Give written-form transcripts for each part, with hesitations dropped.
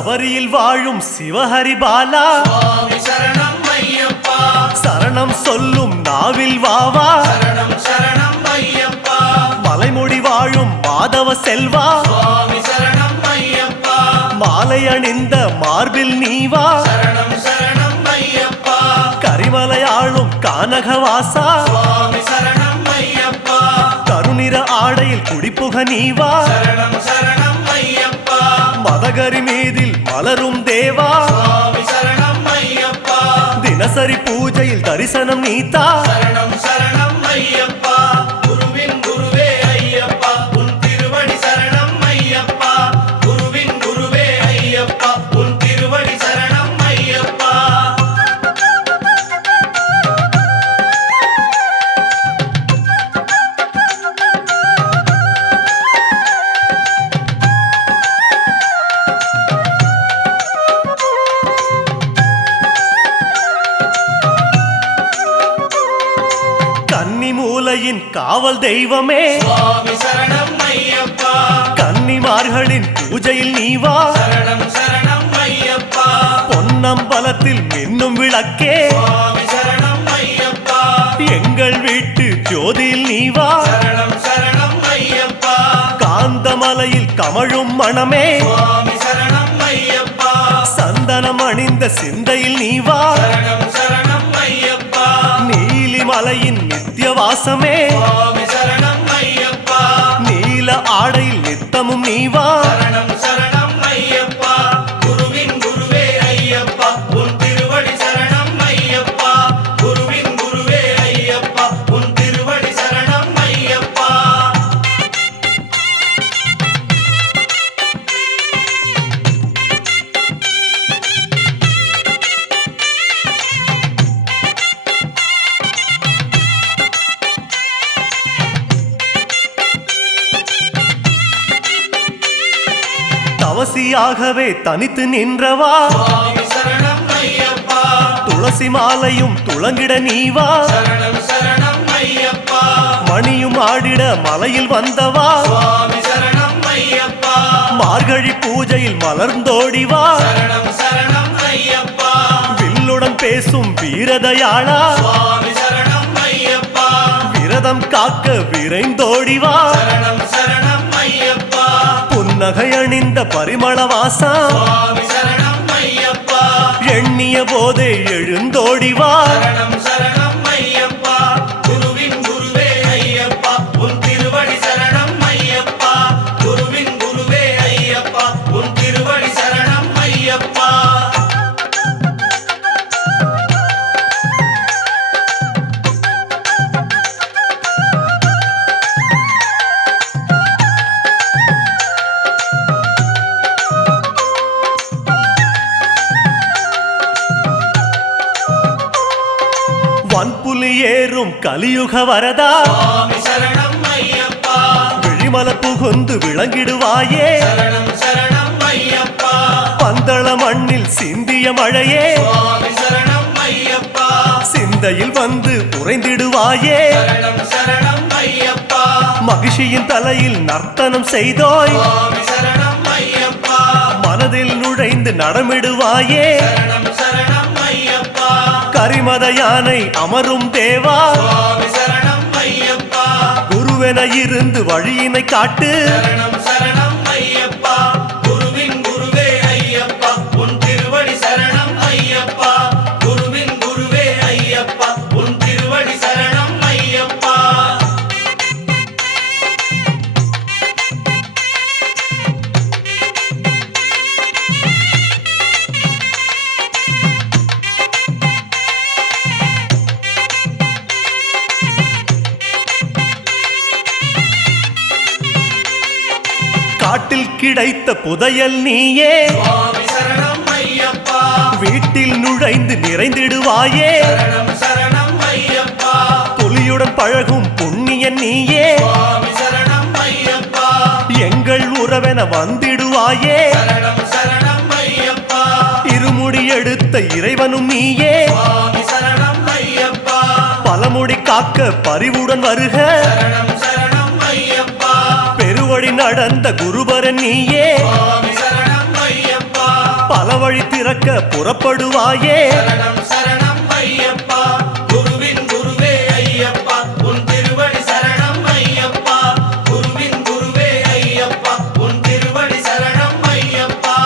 சபரியில் வாழும் சிவஹரி பாலா சுவாமி சரணம் ஐயப்பா சரணம் சொல்லும் நாவில் வாவா சரணம் சரணம் ஐயப்பா மலைமுடி வாழும் மாதவ செல்வா சுவாமி சரணம் ஐயப்பா மாலை அணிந்த மார்பில் நீவா சரணம் சரணம் ஐயப்பா கரிமலையாளும் கானகவாசா சுவாமி சரணம் ஐயப்பா கருநிற ஆடையில் குடிப்புக நீவா சரணம் சரணம் ஐயப்பா மதகரி மீதில் மலரும் தேவா சுவாமி சரணம் ஐயப்பா தினசரி பூஜையில் தரிசனம் நீத்தா சரணம் சரணம் ஐயப்பா குருவின் குருவே ஐயப்பா உன் திருவடி சரணம் ஐயப்பா குருவின் குருவே ஐயப்பா உன் திருவடி சரணம் ஐயப்பா கன்னிமூலையின் காவல் தெய்வமே சுவாமி சரணம் ஐயப்பா கன்னிமார்களின் பூஜையில் நீவா சரணம் சரணம் ஐயப்பா பொன்னம்பலத்தில் மின்னும் விளக்கே சுவாமி சரணம் ஐயப்பா எங்கள் வீட்டு ஜோதியில் நீவா சரணம் சரணம் ஐயப்பா காந்தமலையில் கமழும் மணமே சுவாமி சரணம் ஐயப்பா சந்தனம் அணிந்த சிந்தையில் நீவா சரணம் சரணம் ஐயப்பா நீலிமலையின் நித்தியவாசமே சுவாமி சரணம் ஐயப்பா நீல ஆடையில் நித்தமும் நீவா சரணம் சரணம் ஐயப்பா குருவின் குருவே ஐயப்பா உன் திருவடி சரணம் ஐயப்பா குருவின் குருவே ஐயப்பா உன் திருவடி சரணம் ஐயப்பா தவசியாகவே தனித்து நின்றவா சுவாமி சரணம் ஐயப்பா துளசி மாலையும் துளங்கிட நீவா சரணம் சரணம் ஐயப்பா மணியும் ஆடிட மலையில் வந்தவா சுவாமி சரணம் ஐயப்பா மார்கழி பூஜையில் மலர்ந்தோடிவா சரணம் சரணம் ஐயப்பா வில்லுடன் பேசும் வீரதயாளா சுவாமி சரணம் ஐயப்பா விரதம் காக்க விரைந்தோடிவா சரணம் சரணம் ஐயப்பா புன்னகை அணிந்த பரிமளவாசா சுவாமி சரணம் ஐயப்பா எண்ணிய போதே எழுந்தோடிவா சரணம் சரணம் ஐயப்பா குருவின் குருவே ஐயப்பா உன் திருவடி சரணம் ஐயப்பா குருவின் குருவே ஐயப்பா உன் திருவடி சரணம் ஐயப்பா வன்புலி ஏறும் கலியுக வரதா சுவாமி சரணம் ஐயப்பா விழிமல புகுந்து விளங்கிடுவாயே சரணம் சரணம் ஐயப்பா பந்தள மண்ணில் சிந்திய மழையே சுவாமி சரணம் ஐயப்பா சிந்தையில் வந்து உறைந்திடுவாயே சரணம் சரணம் ஐயப்பா மகிழ்ச்சியின் தலையில் நர்த்தனம் செய்தோய் சுவாமி சரணம் ஐயப்பா மனதில் நுழைந்து நடமிடுவாயே சரணம் சரணம் ஐயப்பா கரிமத யானை அமரும் தேவா சுவாமி சரணம் ஐயப்பா குருவென இருந்து வழியினை காட்டு சரணம் சரணம் ஐயப்பா குருவின் குருவே ஐயப்பா உன் திருவடி சரணம் ஐயப்பா குருவின் குருவே ஐயப்பா உன் திருவடி சரணம் ஐயப்பா காட்டில் கிடைத்த புதையல் நீயே சுவாமி சரணம் ஐயப்பா வீட்டில் நுழைந்து நிறைந்திடுவாயே சரணம் சரணம் ஐயப்பா புலியுடன் பழகும் புண்ணியன் நீயே சுவாமி சரணம் ஐயப்பா எங்கள் உறவென வந்திடுவாயே சரணம் சரணம் ஐயப்பா இருமுடி எடுத்த இறைவனும் நீயே சுவாமி சரணம் ஐயப்பா பலமுடி காக்க பரிவுடன் வருக சரணம் சரணம் ஐயப்பா பெருவழி நடந்த குருபரன் நீயே சுவாமி சரணம் ஐயப்பா பல வழி திறக்க புறப்படுவாயே சரணம் சரணம் ஐயப்பா குருவின் குருவே ஐயப்பா உன் திருவடி சரணம் ஐயப்பா குருவின் குருவே ஐயப்பா உன் திருவடி சரணம் ஐயப்பா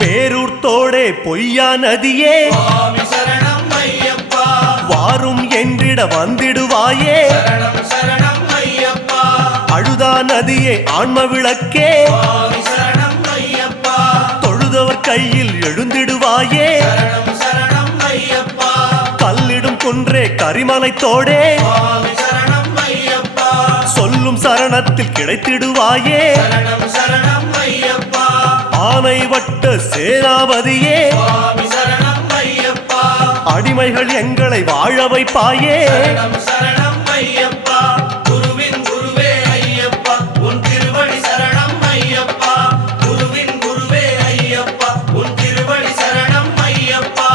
பேரூர் தோடே பொய்யா நதியே சுவாமி சரணம் ஐயப்பா வாரும் என்றிட வந்திடுவாயே சரணம் சரணம் ஐயப்பா அழுதா நதியே ஆன்ம விளக்கே சுவாமி சரணம் ஐயப்பா தொழுதவர் கையில் எழுந்திடுவாயே சரணம் சரணம் ஐயப்பா கல்லிடும் குன்றே கரிமலை தோடே சுவாமி சரணம் ஐயப்பா சொல்லும் சரணத்தில் கிடைத்திடுவாயே சரணம் சரணம் ஐயப்பா ஆனை வட்ட சேனாபதியே சுவாமி சரணம் ஐயப்பா அடிமைகள் எங்களை வாழ வைப்பாயே சரணம் சரணம் ஐயப்பா குருவின் குருவே ஐயப்பா உன் திருவடி சரணம் ஐயப்பா குருவின் குருவே ஐயப்பா உன் திருவடி சரணம் ஐயப்பா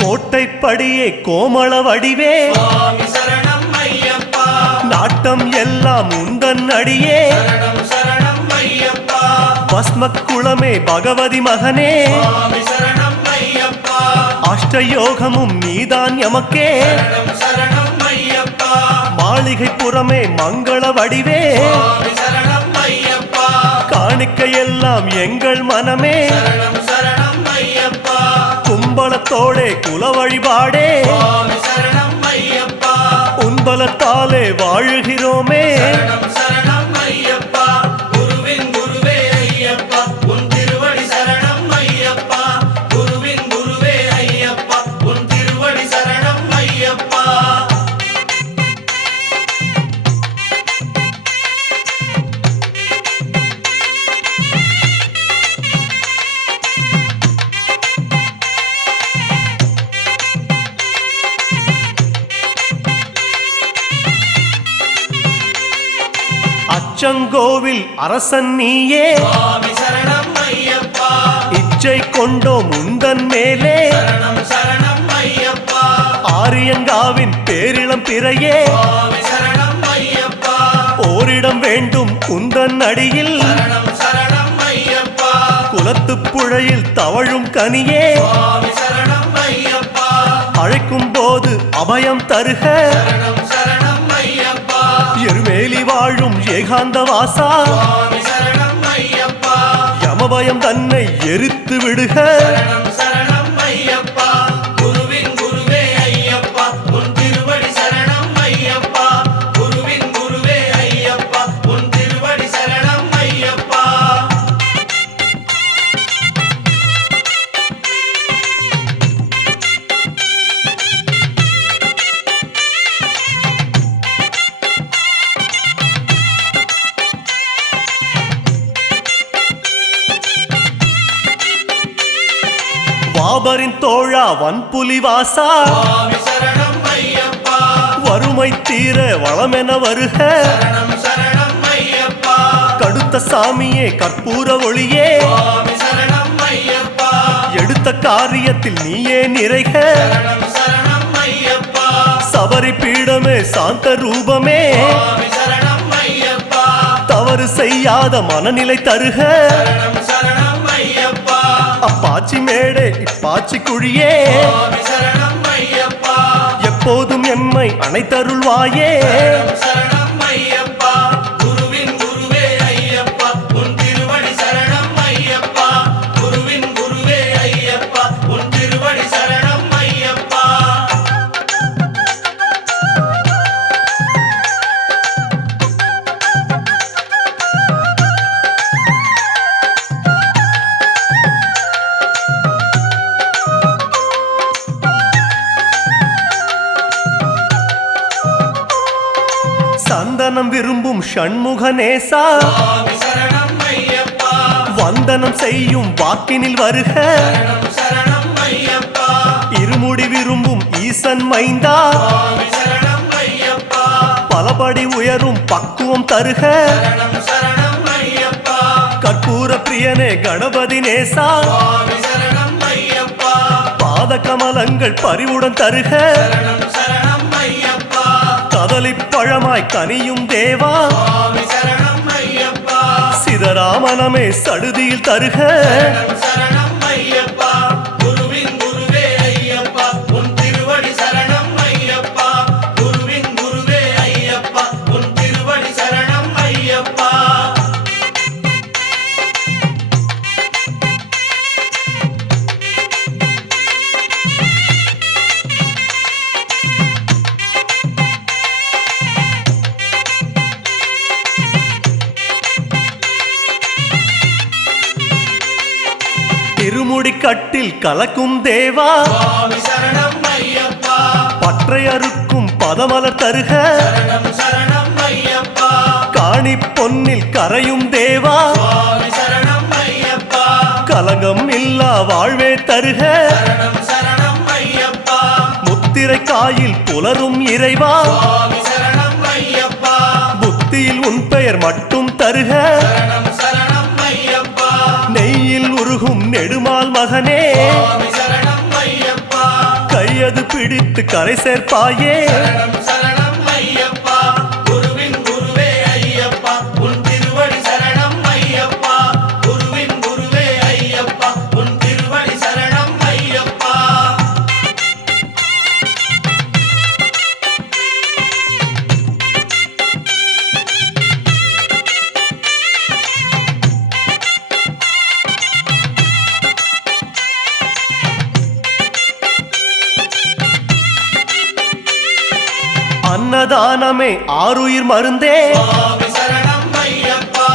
கோட்டைப்படியே கோமள வடிவே சுவாமி சரணம் ஐயப்பா நாட்டம் எல்லாம் உந்தன் அடியே சரணம் சரணம் ஐயப்பா பஸ்ம குளமே பகவதி மகனே சுவாமி சரணம் ஐயப்பா அஷ்டயோகமும் நீதான் எமக்கே சரணம் சரணம் ஐயப்பா மாளிகை புறமே மங்கள வடிவே சுவாமி சரணம் ஐயப்பா காணிக்கையெல்லாம் எங்கள் மனமே சரணம் சரணம் ஐயப்பா கும்பலத்தோடே குல வழிபாடே சுவாமி சரணம் ஐயப்பா உன்பலத்தாலே வாழுகிறோமே சரணம் சரணம் ஐயப்பா குருவின் குருவே ஐயப்பா உன் திருவடி சரணம் ஐயப்பா குருவின் குருவே ஐயப்பா உன் திருவடி சரணம் ஐயப்பா அச்சங்கோவில் அரசன் நீயே சுவாமி சரணம் ஐயப்பா இச்சை கொண்டோம் உந்தன் மேலே சரணம் சரணம் ஐயப்பா ஆரியங்காவின் பேரிளம் பிறையே சுவாமி சரணம் ஐயப்பா ஓரிடம் வேண்டும் உந்தன் அடியில் சரணம் சரணம் ஐயப்பா குலத்துப் புழையில் தவழும் கனியே சுவாமி சரணம் ஐயப்பா அழைக்கும் போது அபயம் தருக சரணம் சரணம் ஐயப்பா எருமேலி வாழும் ஏகாந்த வாசா சுவாமி சரணம் ஐயப்பா யமபயம் தன்னை எரித்து விடுக சரணம் சரணம் ஐயப்பா குருவின் குருவே ஐயப்பா உன் திருவடி சரணம் ஐயப்பா குருவின் குருவே ஐயப்பா உன் திருவடி சரணம் ஐயப்பா வாபரின் தோழா வன்புலி வாசா சுவாமி சரணம் ஐயப்பா வறுமை தீர வளமென வருக சரணம் சரணம் ஐயப்பா கடுத்த சாமியே கற்பூர ஒளியே சுவாமி சரணம் ஐயப்பா எடுத்த காரியத்தில் நீயே நிறைக சரணம் சரணம் ஐயப்பா சபரி பீடமே சாந்த ரூபமே சுவாமி சரணம் ஐயப்பா தவறு செய்யாத மனநிலை தருக சரணம் சரணம் ஐயப்பா அப்பாச்சி மேடே இப்பாச்சி குழியே சுவாமி சரணம் ஐயப்பா எப்போதும் எம்மை அணைத்தருள்வாயே சரணம் சரணம் ஐயப்பா குருவின் குருவே ஐயப்பா உன் திருவடி சரணம் ஐயப்பா குருவின் குருவே ஐயப்பா உன் திருவடி சரணம் ஐயப்பா சந்தனம் விரும்பும் ஷண்முகநேசா சுவாமி சரணம் ஐயப்பா வந்தனம் செய்யும் வாக்கினில் வருக சரணம் சரணம் ஐயப்பா இருமுடி விரும்பும் ஈசன் மைந்தா சுவாமி சரணம் ஐயப்பா பலபடி உயரும் பக்குவம் தருக சரணம் சரணம் ஐயப்பா கற்பூர பிரியனே கணபதி நேசா சுவாமி சரணம் ஐயப்பா பாத கமலங்கள் பரிவுடன் தருக சரணம் சரணம் ஐயப்பா கதலிப் பழமாய் கனியும் தேவா சுவாமி சரணம் ஐயப்பா சிதராமனமே சடுதியில் தருக சரணம் சரணம் ஐயப்பா குருவின் குருவே ஐயப்பா உன் திருவடி சரணம் ஐயப்பா குருவின் குருவே ஐயப்பா உன் திருவடி சரணம் ஐயப்பா திருமுடி கட்டில் கலக்கும் தேவா சுவாமி சரணம் ஐயப்பா பற்றை அறுக்கும் பதமலர் தருக சரணம் சரணம் ஐயப்பா காணி பொன்னில் கரையும் தேவா சுவாமி சரணம் ஐயப்பா கலங்கம் இல்லா வாழ்வே தருக சரணம் சரணம் ஐயப்பா முத்திரை காயில் புலரும் இறைவா சுவாமி சரணம் ஐயப்பா புத்தியில் உன் பெயர் மட்டும் தருக சரணம் சரணம் ஐயப்பா நெய்யில் உருகும் நெடுமால் மகனே சுவாமி சரணம் ஐயப்பா கையது பிடித்து கரை சேர்ப்பாயே சரணம் சரணம் ஐயப்பா குருவின் குருவே ஐயப்பா உன் திருவடி சரணம் ஐயப்பா குருவின் குருவே ஐயப்பா உன் திருவடி சரணம் ஐயப்பா அன்னதானமே ஆருயிர் மருந்தே சுவாமி சரணம் ஐயப்பா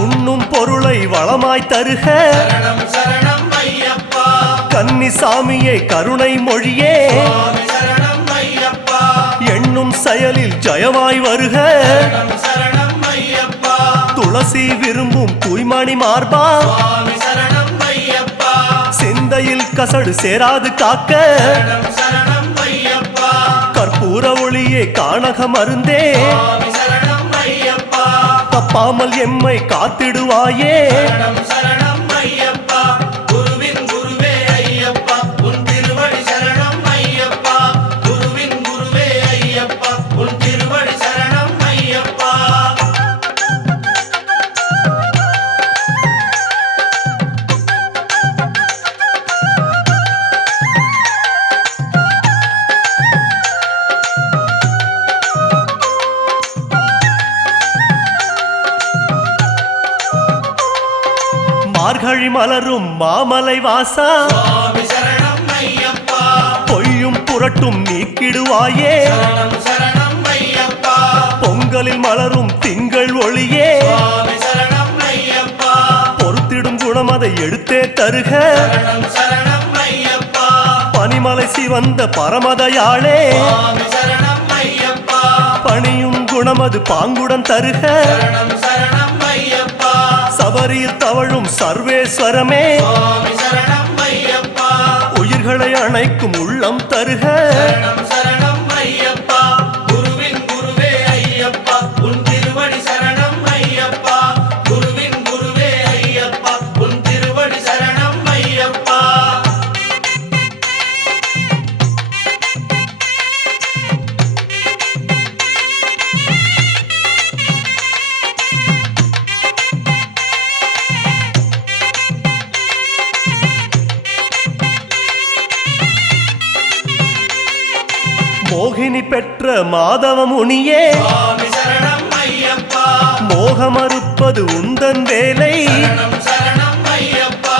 உண்ணும் பொருளை வளமாய் தருக சரணம் சரணம் ஐயப்பா கன்னிசாமியே கருணை மொழியே சுவாமி சரணம் ஐயப்பா எண்ணும் செயலில் ஜெயமாய் வருக சரணம் சரணம் ஐயப்பா துளசி விரும்பும் தூய்மணி மார்பா சுவாமி சரணம் ஐயப்பா சிந்தையில் கசடு சேராது காக்க சரணம் சரணம் ஐயப்பா கற்பூர ஒளியே காணக மருந்தே சுவாமி சரணம் ஐயப்பா தப்பாமல் எம்மை காத்திடுவாயே சரணம் சரணம் ஐயப்பா குருவின் குருவே ஐயப்பா உன் திருவடி சரணம் ஐயப்பா குருவின் குருவே ஐயப்பா உன் திருவடி சரணம் ஐயப்பா மார்கழி மலரும் மாமலை வாசா சுவாமி சரணம் ஐயப்பா பொய்யும் புரட்டும் நீக்கிடுவாயே சரணம் சரணம் ஐயப்பா பொங்கலில் மலரும் திங்கள் ஒளியே சுவாமி சரணம் ஐயப்பா பொறுத்திடும் குணம் அதை எடுத்தே தருக சரணம் சரணம் ஐயப்பா பனிமலை சிவந்த பரமதயாளே சுவாமி சரணம் ஐயப்பா பணியும் குணம் அது பாங்குடன் தருக சரணம் சரணம் ஐயப்பா சபரியில் தவழும் சர்வேஸ்வரமே சுவாமி சரணம் ஐயப்பா உயிர்களை அணைக்கும் உள்ளம் தருக சரணம் சரணம் ஐயப்பா குருவின் குருவே ஐயப்பா உன் திருவடி சரணம் ஐயப்பா குருவின் குருவே ஐயப்பா உன் திருவடி சரணம் ஐயப்பா மோகினி பெற்ற மாதவ முனியே சுவாமி சரணம் ஐயப்பா மோகமறுப்பது உந்தன் வேலை சரணம் சரணம் ஐயப்பா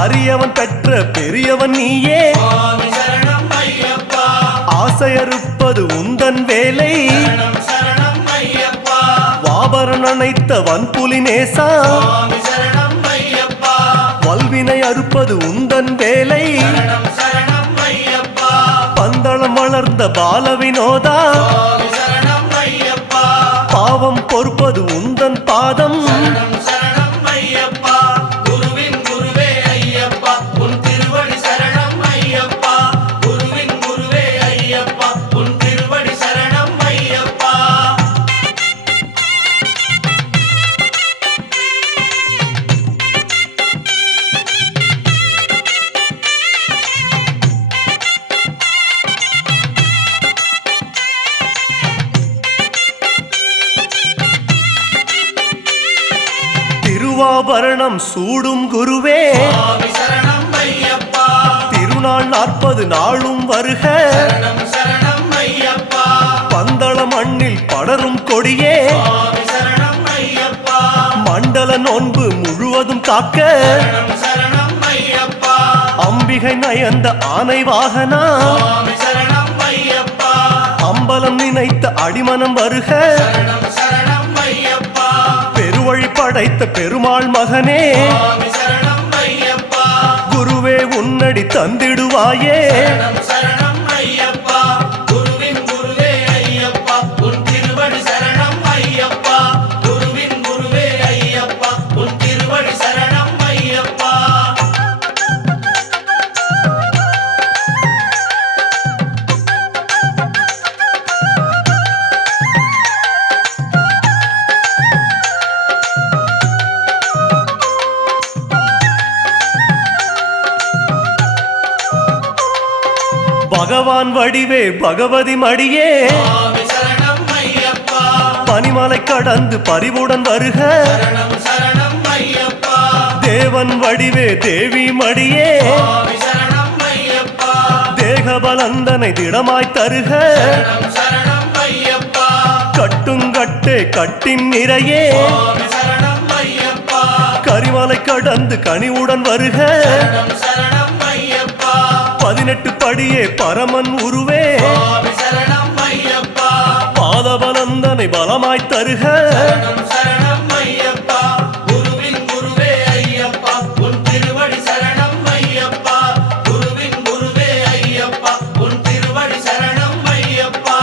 அரியவன் பெற்ற பெரியவன் நீயே சுவாமி சரணம் ஐயப்பா ஆசையறுப்பது உந்தன் வேலை சரணம் சரணம் ஐயப்பா வாபரன் அணைத்த வன்புலி நேசா சுவாமி சரணம் ஐயப்பா வல்வினை அறுப்பது உந்தன் வேலை சரணம் சரணம் ஐயப்பா பந்தளம் வளர்ந்த பால வினோதா சுவாமி சரணம் ஐயப்பா பாவம் பொறுப்பது உந்தன் பாதம் சரணம் சரணம் ஐயப்பா குருவின் குருவே ஐயப்பா உன் திருவடி சரணம் ஐயப்பா குருவின் குருவே ஐயப்பா உன் திருவடி சரணம் ஐயப்பா திருவாபரணம் சூடும் குருவே சுவாமி சரணம் ஐயப்பா திருநாள் 40 நாளும் வருக சரணம் சரணம் ஐயப்பா பந்தள மண்ணில் படரும் கொடியே சுவாமி சரணம் ஐயப்பா மண்டல நோன்பு முழுவதும் காக்க சரணம் சரணம் ஐயப்பா அம்பிகை நயந்த ஆனை வாகனா சுவாமி சரணம் ஐயப்பா அம்பலம் நினைத்த அடிமனம் வருக சரணம் சரணம் ஐயப்பா பெருவழி படைத்த பெருமாள் மகனே சுவாமி சரணம் ஐயப்பா குருவே உன்னடி தந்திடுவாயே சரணம் சரணம் ஐயப்பா குருவின் குருவே ஐயப்பா உன் திருவடி சரணம் ஐயப்பா குருவின் குருவே ஐயப்பா உன் திருவடி சரணம் ஐயப்பா பகவான் வடிவே பகவதி மடியே சுவாமி சரணம் ஐயப்பா பனிமலை கடந்து பரிவுடன் வருக சரணம் சரணம் ஐயப்பா தேவன் வடிவே தேவி மடியே சுவாமி சரணம் ஐயப்பா தேகபலந்தனை திடமாய் தருக சரணம் சரணம் ஐயப்பா கட்டுங்கட்டே கட்டின் நிறையே சுவாமி சரணம் ஐயப்பா கரிமலை கடந்து கனிவுடன் வருக சரணம் சரணம் ஐயப்பா 18 படியே பரமன் உருவே சுவாமி சரணம் ஐயப்பா பாதபலந்தனை பலமாய் தருக சரணம் சரணம் ஐயப்பா குருவின் குருவே ஐயப்பா உன் திருவடி சரணம் ஐயப்பா குருவின் குருவே ஐயப்பா உன் திருவடி சரணம் ஐயப்பா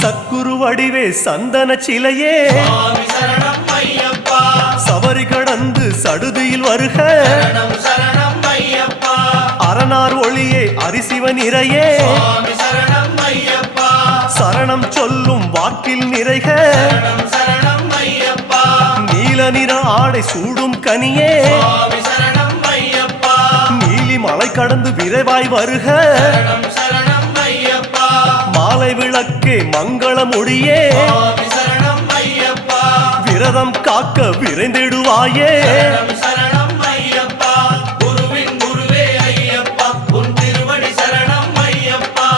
சத்குரு வடிவே சந்தன சிலையே சுவாமி சரணம் ஐயப்பா சபரி கடந்து சடுதியில் வருக சரணம் சரணம் ஐயப்பா அரணார் ஒளியே அரிசிவன் இறையே சுவாமி சரணம் ஐயப்பா சரணம் சொல்லும் வாக்கில் நிறைக சரணம் சரணம் ஐயப்பா நீல நிற ஆடை சூடும் கனியே சுவாமி சரணம் ஐயப்பா நீலி மலை கடந்து விரைவாய் வருக சரணம் சரணம் ஐயப்பா மாலை விளக்கே மங்கள மொழியே சுவாமி சரணம் ஐயப்பா விரதம் காக்க விரைந்திடுவாயே சரணம் சரணம் ஐயப்பா குருவின் குருவே ஐயப்பா உன் திருவடி சரணம் ஐயப்பா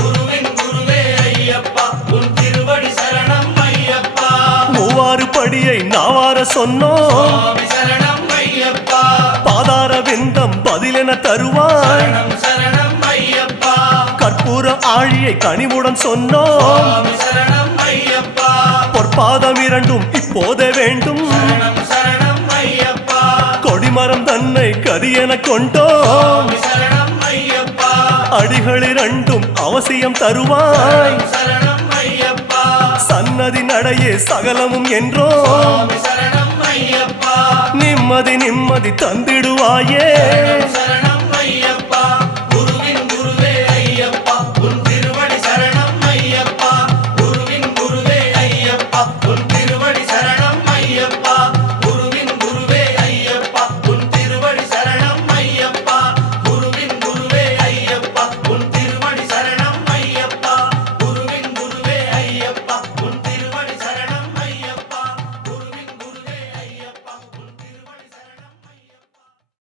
குருவின் குருவே ஐயப்பா உன் திருவடி சரணம் ஐயப்பா மூவாறு படியை நாவார சொன்னோம் சுவாமி சரணம் ஐயப்பா பாதார விந்தம் பதிலென தருவாய் சரணம் சரணம் ஐயப்பா கற்பூர ஆழியை கனிவுடன் சொன்னோம் சுவாமி சரணம் ஐயப்பா பொற்பாதம் இரண்டும் இப்போதே வேண்டும் சரணம் சரணம் ஐயப்பா கொடிமரம் தன்னை கரியென கொண்டோம் சுவாமி சரணம் ஐயப்பா அடிகள் இரண்டும் அவசியம் தருவாய் சரணம் ஐயப்பா சன்னதி நடையே சகலமும் என்றோம் சுவாமி சரணம் ஐயப்பா நிம்மதி நிம்மதி தந்திடுவாயே